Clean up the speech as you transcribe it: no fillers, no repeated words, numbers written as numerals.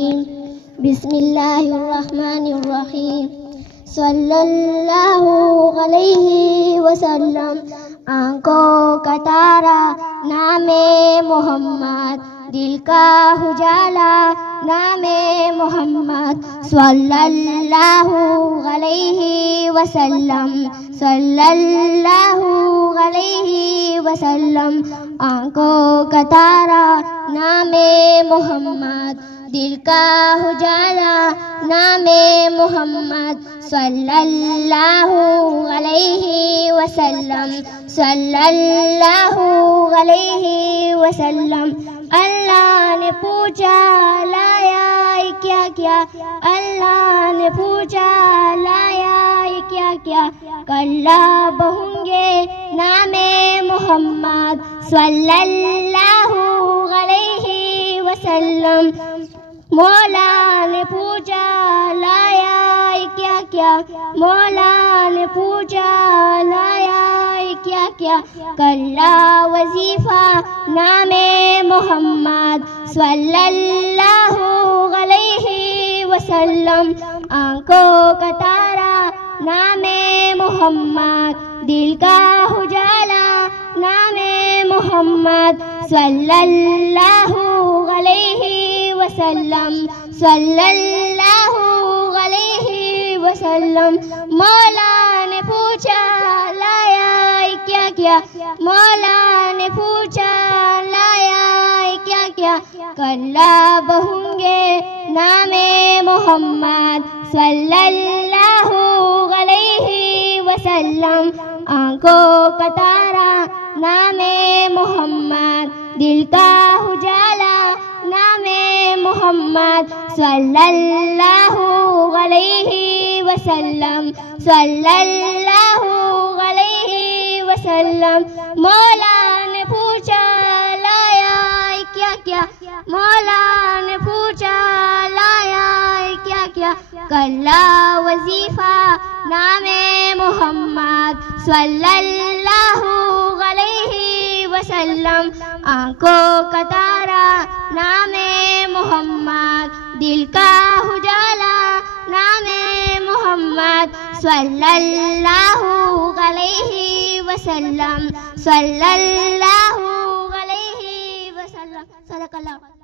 بسم اللہ الرحمن الرحیم صلی اللہ علیہ وسلم. آنکھوں کا تارا نام محمد، دل کا اجالا نام محمد صلی اللہ علیہ وسلم، صلی اللہ علیہ وسلم. آنکھوں کا تارا نام محمد، دل کا اجالا نام محمد صلی اللہ علیہ وسلم، صلی اللہ علیہ وسلم. اللہ نے پوچھا لایا کیا کیا، اللہ نے پوچھا لایا کیا کیا. کلا بہوں گے نام محمد صلی اللہ علیہ وسلم. مولا نے پوچھا لایا کیا کیا، مولا نے پوچھا لایا کیا کیا. کلا وظیفہ نام محمد صلی اللہ علیہ وسلم. آنکھوں کا تارا نام محمد، دل کا اجالا نام محمد صلی اللہ علیہ وسلم، صلی اللہ علیہ وسلم. مولا نے پوچھا لایا کیا کیا، مولا نے پوچھا لایا کیا کیا. کلا بہوں گے نام محمد صلی اللہ علیہ وسلم. آنکھوں کا تارا نام محمد، دل کا اجالا نام محمد صلی اللہ علیہ وسلم، صلی اللہ علیہ وسلم. مولا نے پوچھا لایا کیا کیا، مولا نے پوچھا لایا کیا کیا. کلا وظیفہ نام محمد صلی اللہ علیہ وسلم. آنکھوں کا تارا نام محمد، دل کا اجالا نام محمد صلی اللہ علیہ وسلم، صلی اللہ علیہ وسلم. صدق اللہ.